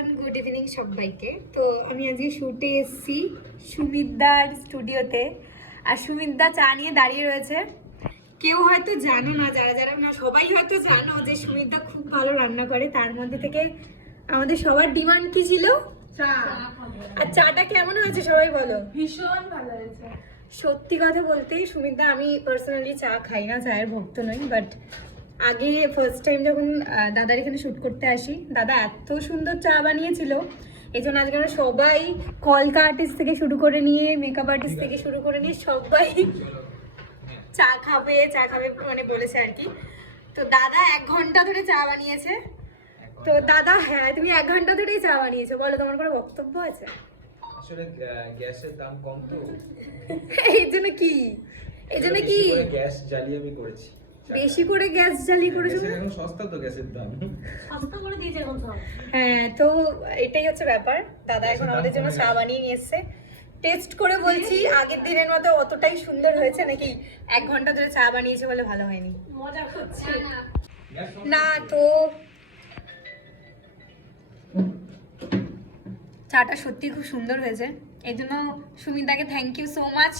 Everyone, good evening সবাইকে। তো আমি আজকে শুটে এসেছি সুমিতদার স্টুডিওতে, আর সুমিতদা চা নিয়ে দাঁড়িয়ে রয়েছে। কেউ হয়তো জানো না, যারা যারা না সবাই হয়তো জানো যে সুমিতদা খুব ভালো রান্না করে। তার মধ্যে থেকে আমাদের সবার ডিমান্ড কি ছিল? চা। আর চাটা কেমন হয়েছে সবাই বলো? ভীষণ ভালো হয়েছে। সত্যি কথা বলতে সুমিতদা, আমি পার্সোনালি চা খাই না, চায়ের ভক্ত নই, বাট আগে ফার্স্ট টাইম যখন দাদার এখানে শ্যুট করতে আসি, দাদা এত সুন্দর চা বানিয়েছিল। এই জন্য আজকে আমরা সবাই, কলকা আর্টিস্ট থেকে শুরু করে নিয়ে মেকআপ আর্টিস্ট থেকে শুরু করে নিয়ে সবাই চা খাবে মানে বলেছে আর কি। তো দাদা 1 ঘন্টা ধরে চা বানিয়েছে। তো দাদা, হ্যাঁ তুমি 1 ঘন্টা ধরেই চা বানিয়েছো, বলো তোমার কোনো বক্তব্য আছে? আসলে গ্যাসের দাম কম তো, এই জন্য কি গ্যাস জ্বালিয়ে আমি করেছি। বেশি করে গ্যাস জ্বালিয়ে করেছো? এখন সস্তা তো গ্যাসের দাম, সস্তা করে দিয়েছে এখন সব। হ্যাঁ, তো এটাই হচ্ছে ব্যাপার। দাদা এখন আমাদের জন্য চা বানিয়ে নিয়ে এসছে। টেস্ট করে বলছি, আগের দিনের মতো অতটাই সুন্দর হয়েছে নাকি 1 ঘন্টা ধরে চা বানিয়েছে বলে ভালো হয়নি? মজা করছে না তো চাটা সত্যি খুব সুন্দর হয়েছে। এই জন্য সুমিতাকে থ্যাংক ইউ সো মাচ।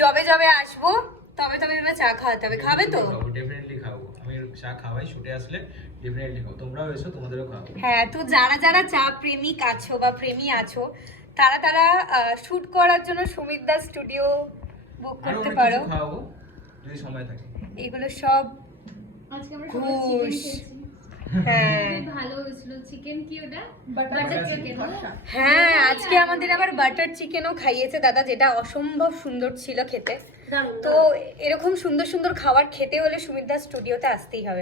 যবে যবে আসবো তবে এবার চা খাওয়াতে হবে। খাবে তো? ডেফিনেটলি খাবো। আমি চা খাওয়াই, শুটে আসলে ডেফিনেটলি খাবো। তোমরাও এসো, তোমাদেরও খাওয়াবো। হ্যাঁ, তো যারা যারা চা প্রেমিক আছো বা প্রেমী আছো, তারা শুট করার জন্য সুমিতদা স্টুডিও বুক করতে পারো। খাওয়াবো যদি সময় থাকে। এগুলো সব আজকে আমরা ঘুষ। চিকেন হ্যাঁ খেয়েছি, ভালো হয়েছিল। চিকেন কি ওটা? Butter chicken. হ্যাঁ, আজকে আমাদের আবার বাটার চিকেনও খাইয়েছে দাদা, যেটা অসম্ভব সুন্দর ছিল খেতে। তো এরকম সুন্দর সুন্দর খাবার খেতে হলে সুমিতদা স্টুডিওতে আসতেই হবে।